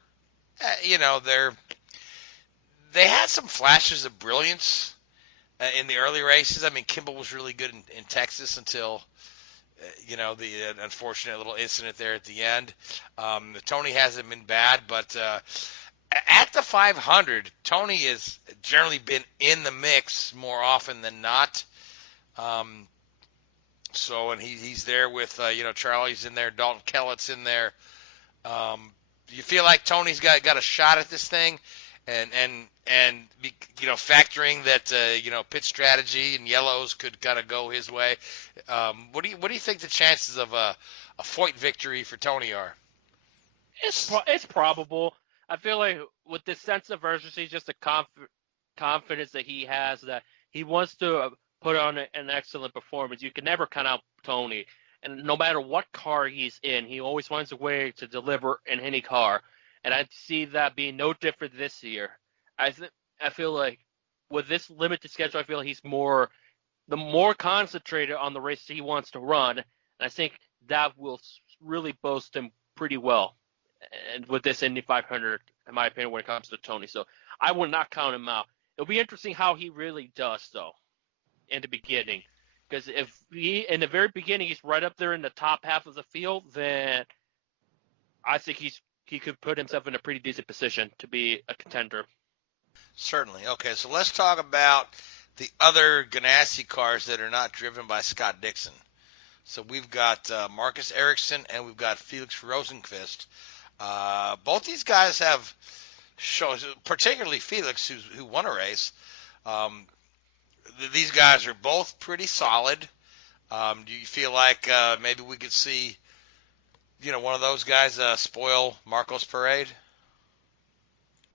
they had some flashes of brilliance in the early races. I mean, Kimball was really good in Texas until the unfortunate little incident there at the end. Tony hasn't been bad, but at the 500, Tony has generally been in the mix more often than not. So, and he's there with, Charlie's in there, Dalton Kellett's in there. Do you feel like Tony's got a shot at this thing? And factoring that, pit strategy and yellows could kind of go his way. What do you think the chances of a Foyt victory for Tony are? It's probable. I feel like with this sense of urgency, just the confidence that he has that he wants to put on an excellent performance. You can never count out Tony. And no matter what car he's in, he always finds a way to deliver in any car. And I see that being no different this year. I feel like with this limited schedule, I feel like he's more concentrated on the race he wants to run. And I think that will really boast him pretty well. And with this Indy 500, in my opinion, when it comes to Tony. So I would not count him out. It'll be interesting how he really does, though, in the beginning. Because if he, in the very beginning, he's right up there in the top half of the field, then I think he could put himself in a pretty decent position to be a contender. Certainly. Okay, so let's talk about the other Ganassi cars that are not driven by Scott Dixon. So we've got Marcus Ericsson and we've got Felix Rosenqvist. Both these guys have shows, particularly Felix, who won a race. These guys are both pretty solid. Do you feel like maybe we could see, one of those guys spoil Marco's parade?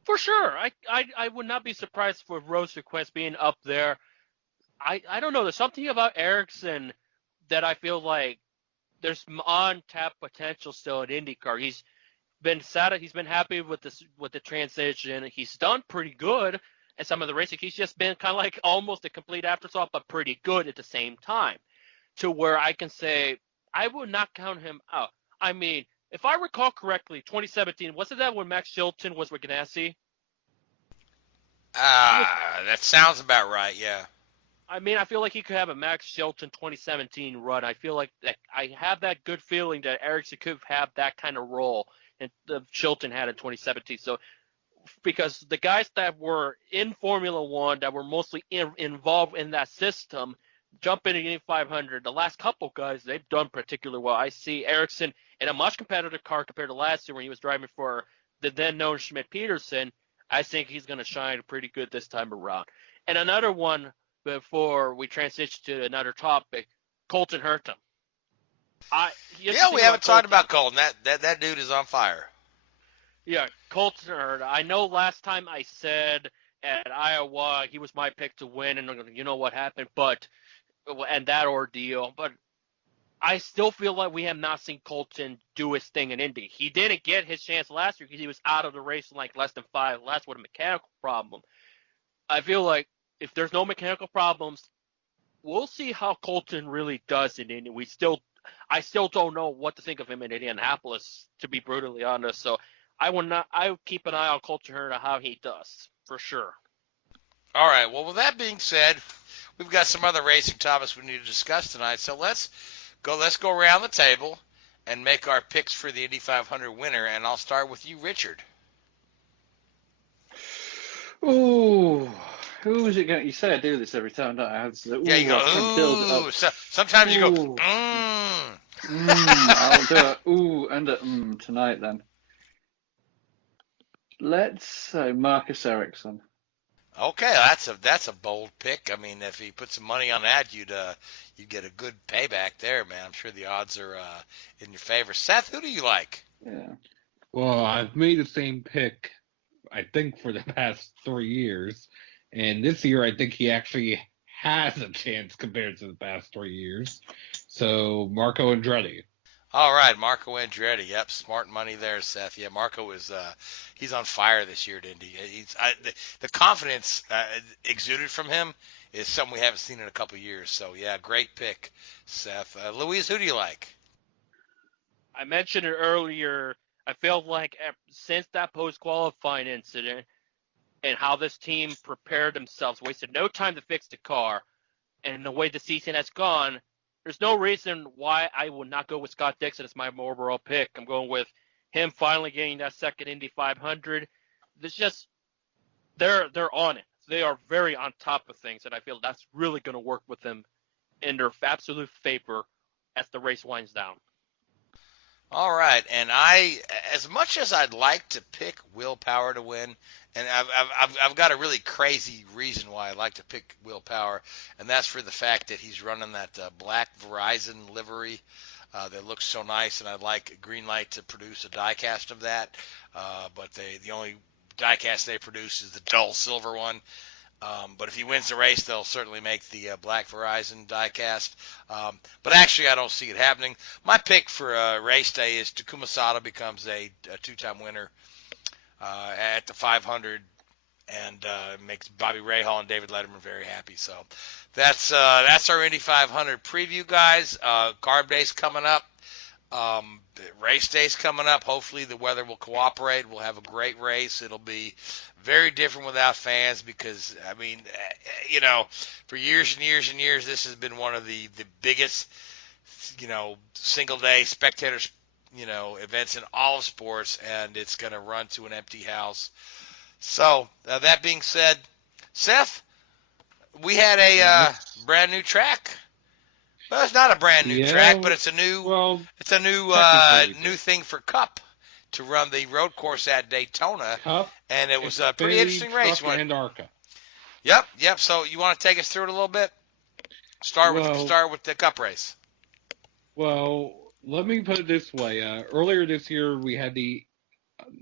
For sure. I would not be surprised for Rosenqvist being up there. I don't know. There's something about Ericsson that I feel like there's on-tap potential still at IndyCar. He's been happy with the transition. He's done pretty good at some of the racing. He's just been kind of like almost a complete afterthought, but pretty good at the same time. To where I can say I would not count him out. I mean, if I recall correctly, 2017, wasn't that when Max Chilton was with Ganassi? That sounds about right, yeah. I mean, I feel like he could have a Max Chilton 2017 run. I feel like I have that good feeling that Ericsson could have that kind of role and the Chilton had in 2017. So, because the guys that were in Formula One that were mostly involved in that system, jumping in 500, the last couple guys, they've done particularly well. I see Ericsson in a much competitive car compared to last year when he was driving for the then known Schmidt-Peterson. I think he's going to shine pretty good this time around. And another one before we transition to another topic, Colton Herta. We haven't talked about Colton. That dude is on fire. Yeah, Colton Herta. I know last time I said at Iowa he was my pick to win, and you know what happened, and that ordeal. But I still feel like we have not seen Colton do his thing in Indy. He didn't get his chance last year because he was out of the race in like less than 5 laps with a mechanical problem. I feel like if there's no mechanical problems, we'll see how Colton really does in Indy. I still don't know what to think of him in Indianapolis, to be brutally honest. So I would keep an eye on Colton Herta, how he does, for sure. All right. Well, with that being said, we've got some other racing topics we need to discuss tonight. So let's go around the table and make our picks for the Indy 500 winner. And I'll start with you, Richard. Ooh, who is it going? You say I do this every time, don't I? Yeah, you go, ooh. Sometimes you go, I'll do a ooh and a tonight then. Let's say Marcus Ericsson. Okay, that's a bold pick. I mean, if you put some money on that, you'd get a good payback there, man. I'm sure the odds are in your favor. Seth, who do you like? Yeah. Well, I've made the same pick, I think, for the past 3 years. And this year, I think he actually has a chance compared to the past 3 years. So, Marco Andretti. All right, Marco Andretti. Yep, smart money there, Seth. Yeah, Marco is he's on fire this year at Indy. The confidence exuded from him is something we haven't seen in a couple of years. So yeah, great pick, Seth. Louise, who do you like? I mentioned it earlier. I felt like since that post-qualifying incident and how this team prepared themselves, wasted no time to fix the car, and the way the season has gone, there's no reason why I would not go with Scott Dixon as my overall pick. I'm going with him finally getting that second Indy 500. It's just they're on it. They are very on top of things, and I feel that's really going to work with them in their absolute favor as the race winds down. All right, and as much as I'd like to pick Will Power to win, and I've got a really crazy reason why I like to pick Will Power, and that's for the fact that he's running that black Verizon livery that looks so nice, and I'd like Greenlight to produce a diecast of that, but the only diecast they produce is the dull silver one. But if he wins the race, they'll certainly make the black Verizon diecast. But actually, I don't see it happening. My pick for race day is Takuma Sato becomes a two-time winner at the 500 and makes Bobby Rahal and David Letterman very happy. So that's our Indy 500 preview, guys. Carb day's coming up. Race day's coming up. Hopefully the weather will cooperate. We'll have a great race. It'll be very different without fans because, I mean, for years and years and years, this has been one of the biggest, single-day spectators, events in all of sports, and it's going to run to an empty house. So, that being said, Seth, we had a brand new track. Well, it's not a brand new track, but it's a new new thing for Cup to run the road course at Daytona, and it was a pretty interesting race. And ARCA. Yep. So you want to take us through it a little bit? Start with the Cup race. Well, let me put it this way. Earlier this year, we had the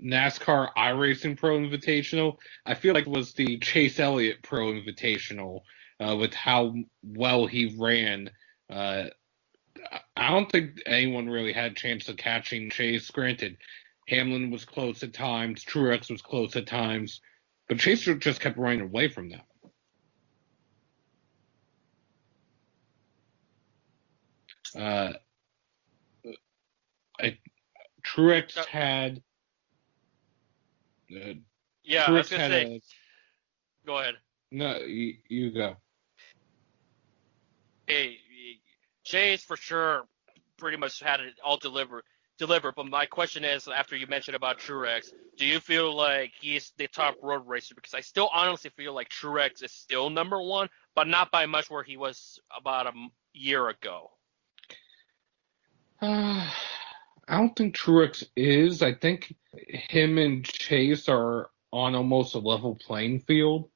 NASCAR iRacing Pro Invitational. I feel like it was the Chase Elliott Pro Invitational with how well he ran. I don't think anyone really had a chance of catching Chase. Granted, Hamlin was close at times, Truex was close at times, but Chase just kept running away from them. Truex had. Yeah, I was going to say. Go ahead. No, you go. Hey, Chase for sure pretty much had it all delivered. But my question is, after you mentioned about Truex, do you feel like he's the top road racer? Because I still honestly feel like Truex is still number one, but not by much where he was about a year ago. I don't think Truex is. I think him and Chase are on almost a level playing field.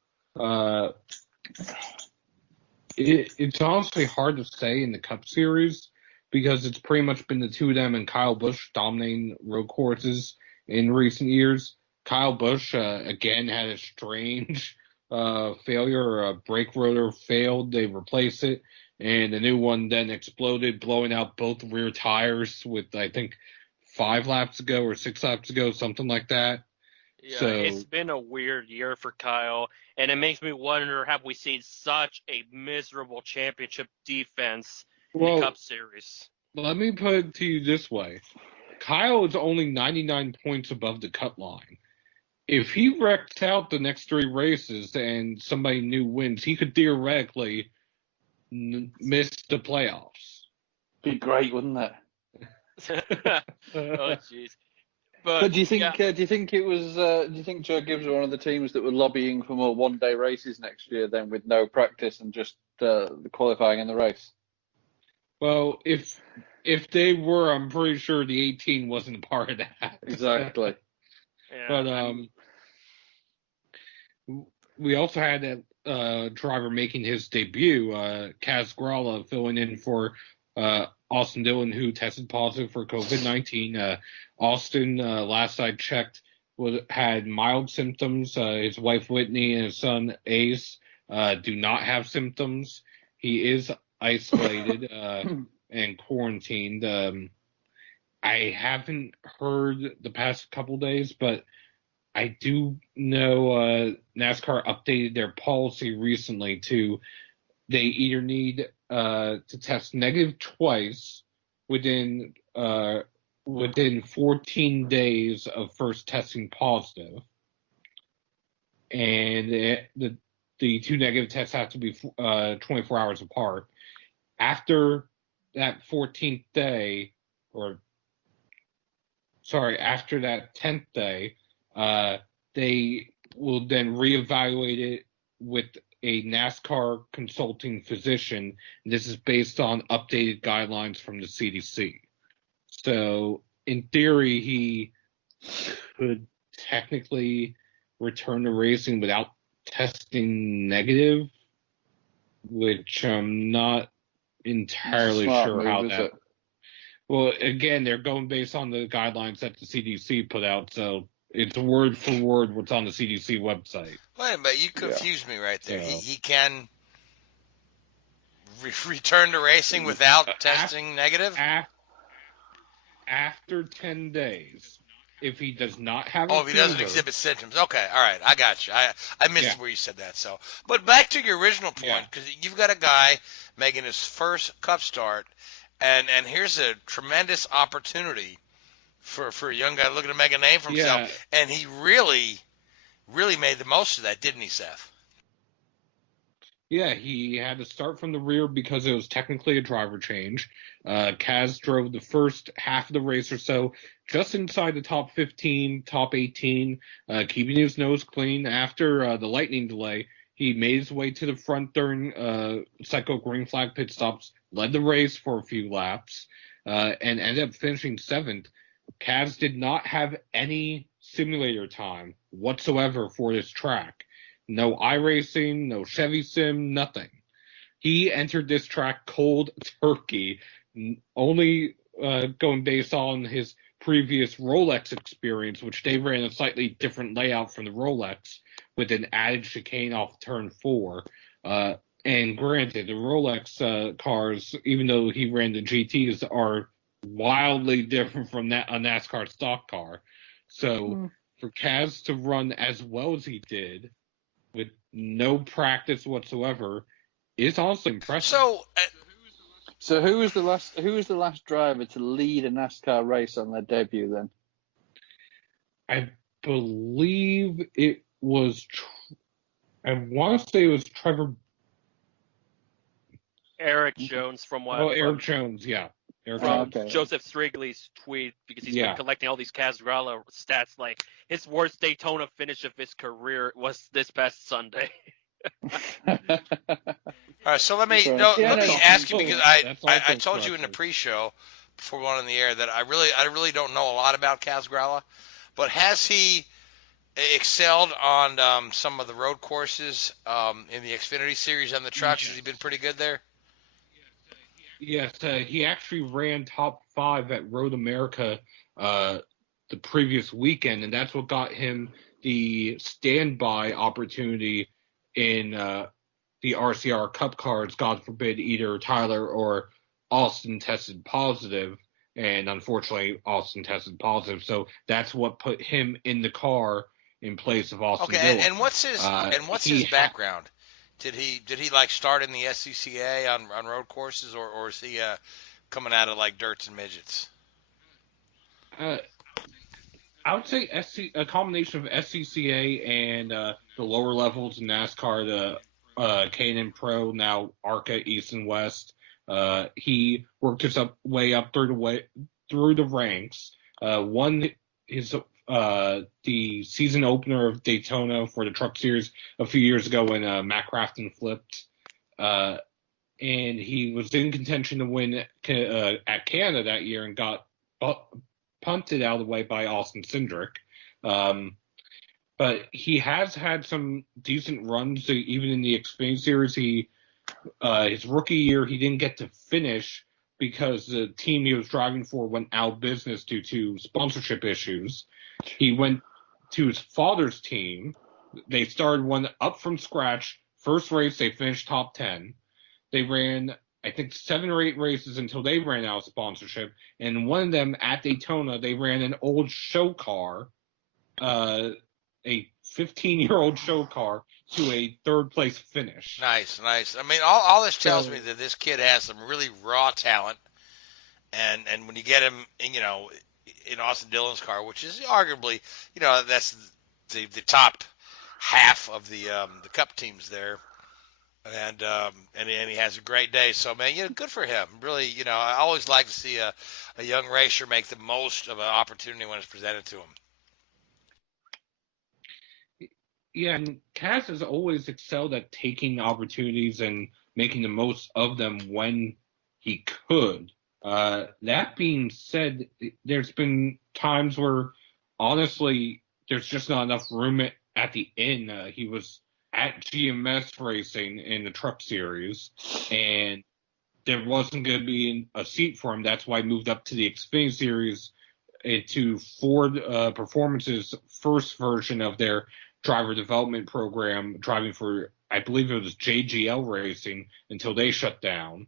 It's honestly hard to say in the Cup Series because it's pretty much been the two of them and Kyle Busch dominating road courses in recent years. Kyle Busch, again, had a strange failure. A brake rotor failed. They replaced it, and the new one then exploded, blowing out both rear tires with, I think, 5 laps ago or 6 laps ago, something like that. Yeah, So, it's been a weird year for Kyle, and it makes me wonder, have we seen such a miserable championship defense in the Cup Series? Let me put it to you this way. Kyle is only 99 points above the cut line. If he wrecks out the next 3 races and somebody new wins, he could theoretically miss the playoffs. Be great, wouldn't it? Oh, jeez. But do you think it was? Do you think Joe Gibbs was one of the teams that were lobbying for more one-day races next year, then with no practice and just the qualifying and the race? Well, if they were, I'm pretty sure the 18 wasn't a part of that. Exactly. Yeah, But we also had that driver making his debut, Kaz Grala, filling in for Austin Dillon, who tested positive for COVID-19. Austin, last I checked, had mild symptoms. His wife Whitney and his son Ace do not have symptoms. He is isolated and quarantined. I haven't heard the past couple days, but I do know NASCAR updated their policy recently to they either need to test negative twice within 14 days of first testing positive, and the two negative tests have to be 24 hours apart. After that 14th day, after that 10th day, they will then reevaluate it with a NASCAR consulting physician. This is based on updated guidelines from the CDC. So, in theory, he could technically return to racing without testing negative, which I'm not entirely sure how that. Well, again, they're going based on the guidelines that the CDC put out, so it's word for word what's on the CDC website. Wait a minute, you confused me right there. He can return to racing without testing negative? After 10 days, if he does not have if he doesn't exhibit symptoms. Okay, all right, I got you. I missed where you said that. So, but back to your original point, because you've got a guy making his first Cup start, and here's a tremendous opportunity for a young guy looking to make a name for himself, and he really made the most of that, didn't he, Seth? Yeah, he had to start from the rear because it was technically a driver change. Kaz drove the first half of the race or so just inside the top 15, top 18, keeping his nose clean. After the lightning delay, he made his way to the front during cycle green flag pit stops, led the race for a few laps, and ended up finishing 7th. Kaz did not have any simulator time whatsoever for this track. No iRacing, no Chevy Sim, nothing. He entered this track cold turkey, only going based on his previous Rolex experience, which they ran a slightly different layout from the Rolex with an added chicane off turn 4. And granted, the Rolex cars, even though he ran the GTs, are wildly different from a NASCAR stock car. So for Kaz to run as well as he did with no practice whatsoever is also impressive. So who was the last driver to lead a NASCAR race on their debut then? I believe it was I want to say it was Trevor Eric Jones from what? Eric Jones, yeah. From Joseph Strigley's tweet, because he's been collecting all these Casgrala stats. Like, his worst Daytona finish of his career was this past Sunday. All right, so let me ask you, because I told you in the pre-show before we went on the air that I really don't know a lot about Casgrala, but has he excelled on some of the road courses in the Xfinity Series on the trucks? Has he been pretty good there? Yes, he actually ran top 5 at Road America the previous weekend, and that's what got him the standby opportunity in the RCR Cup cars. God forbid either Tyler or Austin tested positive, and unfortunately Austin tested positive, so that's what put him in the car in place of Austin Dillon. And what's his background? Did he like start in the SCCA on road courses, or is he coming out of like dirts and midgets? I would say a combination of SCCA and the lower levels in NASCAR, the K&N Pro, now ARCA East and West. He worked his way up through the ranks. Won the season opener of Daytona for the Truck Series a few years ago when Matt Crafton flipped. And he was in contention to win at Canada that year and got punted out of the way by Austin Cindric. But he has had some decent runs, even in the Xfinity Series. His rookie year, he didn't get to finish because the team he was driving for went out of business due to sponsorship issues. He went to his father's team. They started one up from scratch. First race, they finished top 10. They ran, I think, 7 or 8 races until they ran out of sponsorship. And one of them at Daytona, they ran an old show car, a 15-year-old show car, to a third-place finish. Nice. I mean, all this tells me that this kid has some really raw talent, and when you get him, in Austin Dillon's car, which is arguably, that's the top half of the Cup teams there, and he has a great day. So man, good for him. Really, I always like to see a young racer make the most of an opportunity when it's presented to him. Yeah, and Kaz has always excelled at taking opportunities and making the most of them when he could. That being said, there's been times where, honestly, there's just not enough room at the end. He was at GMS racing in the Truck Series, and there wasn't going to be a seat for him. That's why he moved up to the Xfinity Series, to Ford Performance's first version of their driver development program, driving for, I believe it was JGL Racing, until they shut down.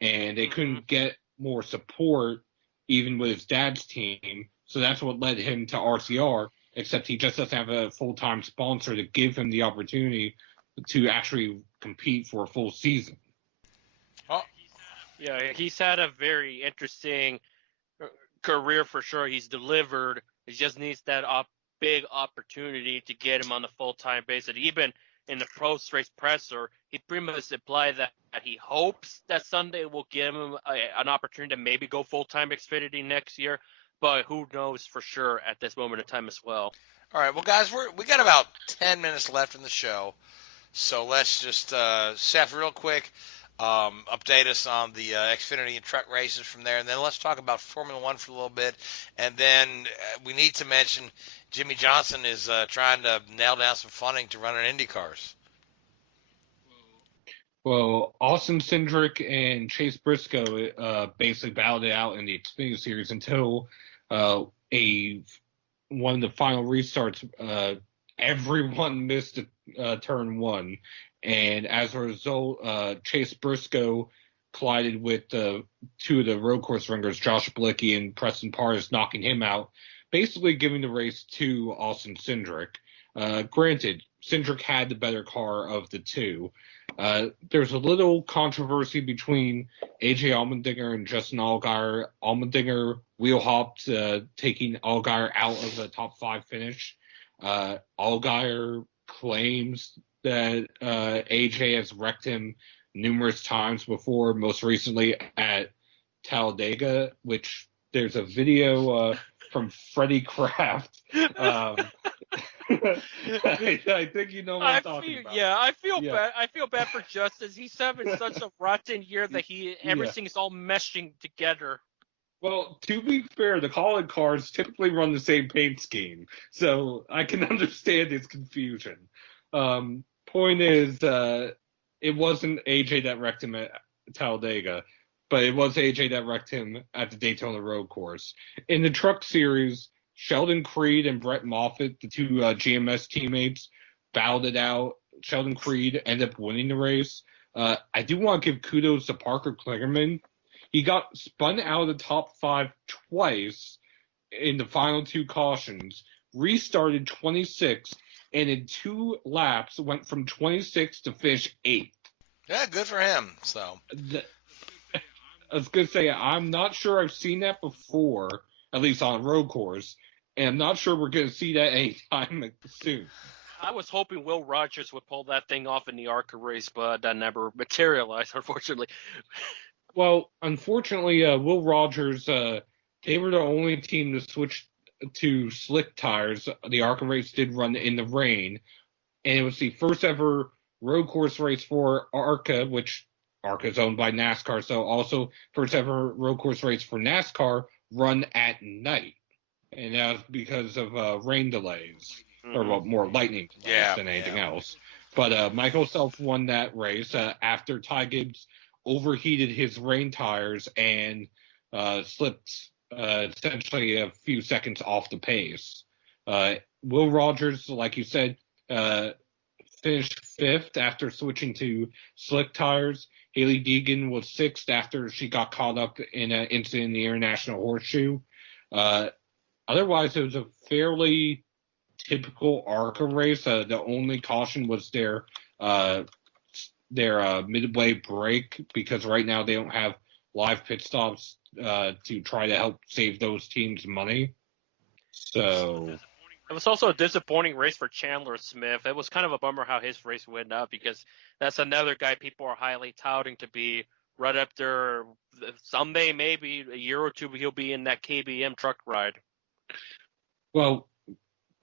And they couldn't get more support, even with his dad's team. So that's what led him to RCR, except he just doesn't have a full-time sponsor to give him the opportunity to actually compete for a full season. Oh. Yeah, he's had a very interesting career for sure. He's delivered. He just needs that big opportunity to get him on the full-time basis. Even in the post-race presser, he pretty much implied that he hopes that Sunday will give him an opportunity to maybe go full-time Xfinity next year, but who knows for sure at this moment in time as well. All right, well, guys, we got about 10 minutes left in the show, so let's just, Seth, real quick, update us on the Xfinity and truck races from there, and then let's talk about Formula One for a little bit, and then we need to mention Jimmy Johnson is trying to nail down some funding to run an IndyCars. Well, Austin Cindric and Chase Briscoe basically battled it out in the Xfinity Series until one of the final restarts. Everyone missed turn 1, and as a result, Chase Briscoe collided with 2 of the road course ringers, Josh Bilicki and Preston Partis, knocking him out, basically giving the race to Austin Cindric. Granted, Cindric had the better car of the 2. There's a little controversy between AJ Allmendinger and Justin Allgaier. Allmendinger wheel hopped, taking Allgaier out of the top 5 finish. Allgaier claims that AJ has wrecked him numerous times before, most recently at Talladega, which there's a video from Freddie Kraft. I think you know what I'm talking about. Yeah, I feel bad. I feel bad for Justice. He's having such a rotten year that everything is all meshing together. Well, to be fair, the Collin cars typically run the same paint scheme, so I can understand his confusion. Point is, it wasn't AJ that wrecked him at Talladega, but it was AJ that wrecked him at the Daytona Road Course. In the Truck Series, Sheldon Creed and Brett Moffitt, the 2 GMS teammates, battled it out. Sheldon Creed ended up winning the race. I do want to give kudos to Parker Kligerman. He got spun out of the top 5 twice in the final 2 cautions, restarted 26th, and in 2 laps went from 26th to finish 8th. Yeah, good for him. So I was going to say, I'm not sure I've seen that before, at least on a road course, and I'm not sure we're going to see that anytime soon. I was hoping Will Rogers would pull that thing off in the ARCA race, but that never materialized, unfortunately. Well, unfortunately, Will Rogers, they were the only team to switch to slick tires. The ARCA race did run in the rain, and it was the first ever road course race for ARCA, which ARCA is owned by NASCAR, so also first ever road course race for NASCAR run at night. And that was because of rain delays, or well, more lightning delays than anything else. But Michael Self won that race after Ty Gibbs overheated his rain tires and slipped essentially a few seconds off the pace. Will Rogers, like you said, finished 5th after switching to slick tires. Hailie Deegan was 6th after she got caught up in an incident in the International Horseshoe. Otherwise, it was a fairly typical ARCA race. The only caution was their midway break, because right now they don't have live pit stops to try to help save those teams money. So it was also a disappointing race for Chandler Smith. It was kind of a bummer how his race went up, because that's another guy people are highly touting to be right up there. Someday, maybe a year or two, he'll be in that KBM truck ride. Well,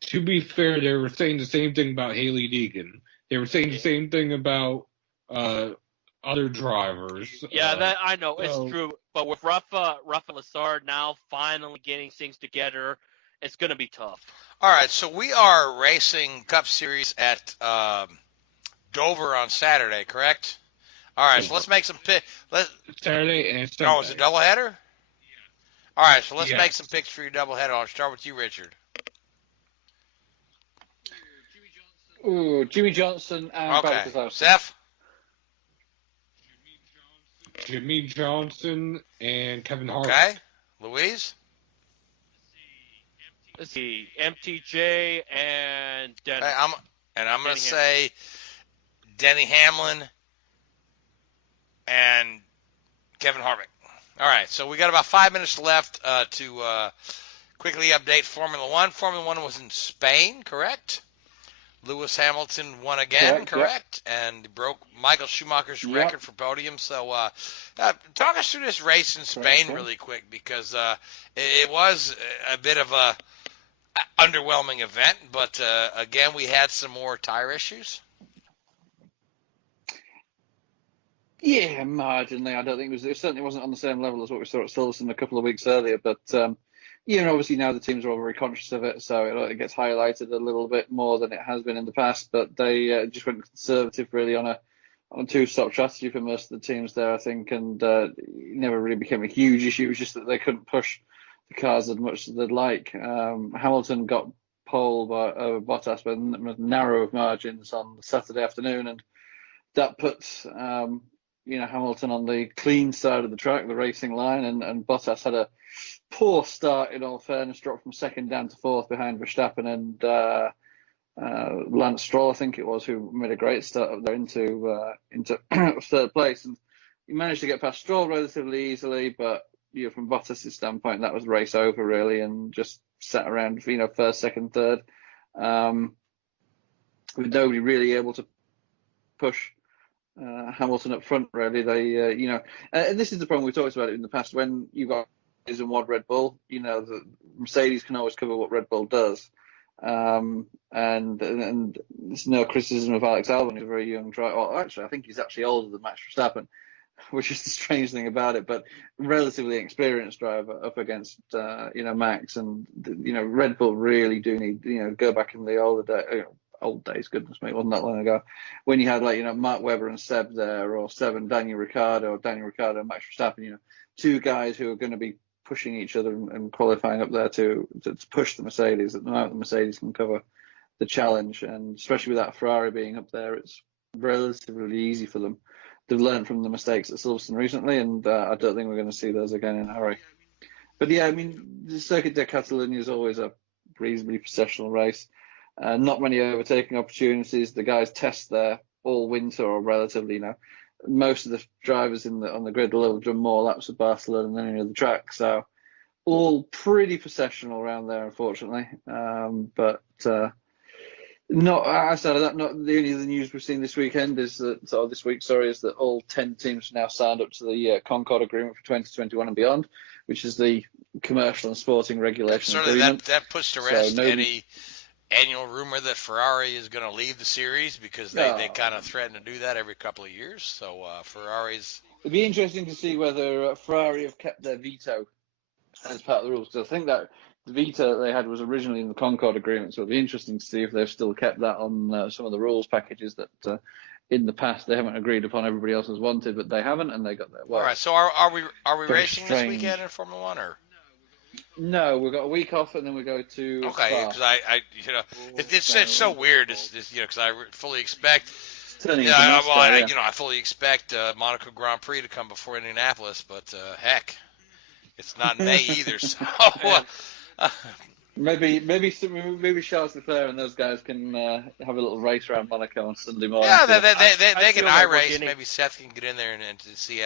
to be fair, they were saying the same thing about Hailie Deegan. They were saying the same thing about other drivers. Yeah, that I know, it's true. But with Rafa Lessard now finally getting things together, it's going to be tough. All right, so we are racing Cup Series at Dover on Saturday, correct? All right, so let's make some picks. Saturday and Sunday. Oh, is it doubleheader? All right, so let's make some picks for your doubleheader. I'll start with you, Richard. Ooh, Jimmy Johnson and Okay, Balthazar. Seth? Jimmy Johnson and Kevin Harvick. Okay, Louise? Let's see, MTJ and Denny. I'm going to say Denny Hamlin and Kevin Harvick. All right, so we got about 5 minutes left to quickly update Formula One. Formula One was in Spain, correct? Lewis Hamilton won again, correct? Yep. And broke Michael Schumacher's record for podium. So talk us through this race in Spain really quick, because it was a bit of a underwhelming event, but again, we had some more tire issues. Yeah, marginally. I don't think it certainly wasn't on the same level as what we saw at Silverstone a couple of weeks earlier. But obviously now the teams are all very conscious of it, so it gets highlighted a little bit more than it has been in the past. But they just went conservative really on a two-stop strategy for most of the teams there, I think, and it never really became a huge issue. It was just that they couldn't push the cars as much as they'd like. Hamilton got pole by Bottas by narrow of margins on Saturday afternoon, and that puts Hamilton on the clean side of the track, the racing line, and Bottas had a poor start, in all fairness, dropped from second down to fourth behind Verstappen and Lance Stroll, I think it was, who made a great start up there into third place. And he managed to get past Stroll relatively easily, but from Bottas' standpoint, that was race over really, and just sat around first, second, third, with nobody really able to push Hamilton up front really. They and this is the problem, we've talked about it in the past, when you've got and what Red Bull, the Mercedes can always cover what Red Bull does, and there's no criticism of Alex Albon, who's a very young driver. Well, actually, I think he's actually older than Max Verstappen, which is the strange thing about it, but relatively experienced driver up against Max, and Red Bull really do need go back in the old days, goodness me, it wasn't that long ago, when you had Mark Webber and Seb there, or Seb and Daniel Ricciardo, and Max Verstappen, two guys who are going to be pushing each other and qualifying up there to push the Mercedes. At the moment, the Mercedes can cover the challenge, and especially with that Ferrari being up there, it's relatively easy for them. They've learned from the mistakes at Silverstone recently, and I don't think we're going to see those again in a hurry. But yeah, I mean, the Circuit de Catalunya is always a reasonably processional race. Not many overtaking opportunities. The guys test there all winter, or relatively, most of the drivers on the grid will have done more laps of Barcelona than any other track. So all pretty processional around there, unfortunately. But not outside of that, not the only other news we've seen this weekend is that, is that all 10 teams now signed up to the Concord Agreement for 2021 and beyond, which is the commercial and sporting regulation agreement. That puts to rest any annual rumor that Ferrari is going to leave the series, because they kind of threaten to do that every couple of years. So Ferrari's... It'd be interesting to see whether Ferrari have kept their veto as part of the rules, because I think that veto that they had was originally in the Concord Agreement, so it'll be interesting to see if they've still kept that on some of the rules packages that in the past they haven't agreed upon. Everybody else has wanted, but they haven't, and they got their way. All right. So are we Very racing this strange. weekend in Formula One or? No, we've got a week off, and then we go to Okay, Spa. because I it's so weird. It's because I fully expect. Turning Yeah, into NASCAR, I fully expect Monaco Grand Prix to come before Indianapolis, but heck, it's not May either. So maybe Charles Leclerc and those guys can have a little race around Monaco on Sunday morning. yeah, they can feel like we're race. getting- Maybe Seth can get in there and to see.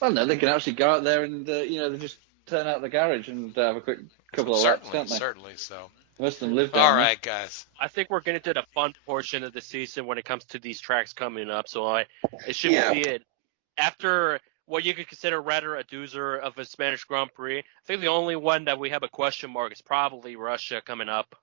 Well, no, they can actually go out there and they just turn out the garage and have a quick couple of laps, can't they? Certainly. So Most of them live down all there. right, guys. I think we're getting to the fun portion of the season when it comes to these tracks coming up. So it should be it. After what you could consider rather a doozer of a Spanish Grand Prix, I think the only one that we have a question mark is probably Russia coming up.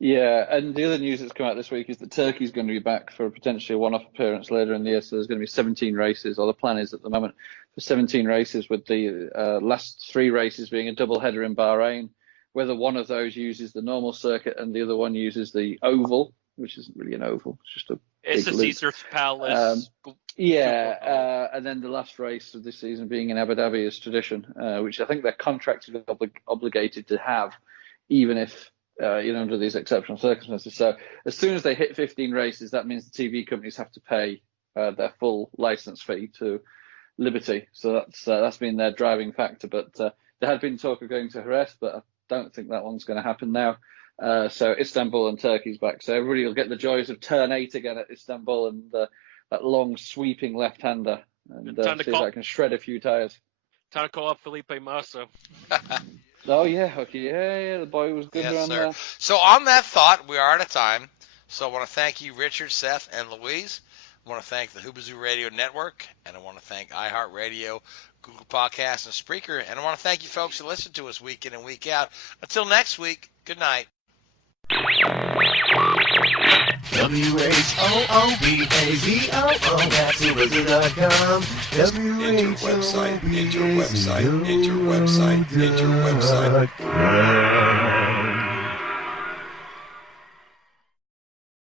Yeah, and the other news that's come out this week is that Turkey's going to be back for potentially a one-off appearance later in the year. So there's going to be 17 races, or the plan is at the moment for 17 races, with the last 3 races being a double header in Bahrain. Whether one of those uses the normal circuit and the other one uses the oval, which isn't really an oval, it's just a It's big a loop. Caesar's Palace. And then the last race of this season being in Abu Dhabi is tradition, which I think they're contractually obligated to have, even if under these exceptional circumstances. So as soon as they hit 15 races, that means the TV companies have to pay their full license fee to Liberty. So that's been their driving factor. But there had been talk of going to Jerez, but I don't think that one's going to happen now. So Istanbul and Turkey's back. So everybody will get the joys of Turn 8 again at Istanbul and that long sweeping left-hander, and see if I can shred a few tyres. Time to call up Felipe Massa. Oh, yeah, okay, yeah, the boy was good Yes, around sir. there. So on that thought, we are out of time. So I want to thank you, Richard, Seth, and Louise. I want to thank the Hoobazoo Radio Network, and I want to thank iHeartRadio, Google Podcasts, and Spreaker. And I want to thank you folks who listen to us week in and week out. Until next week, good night. WHOOBAZOO, that's Hoobazoo.com. Enter website, enter website, enter website, enter website.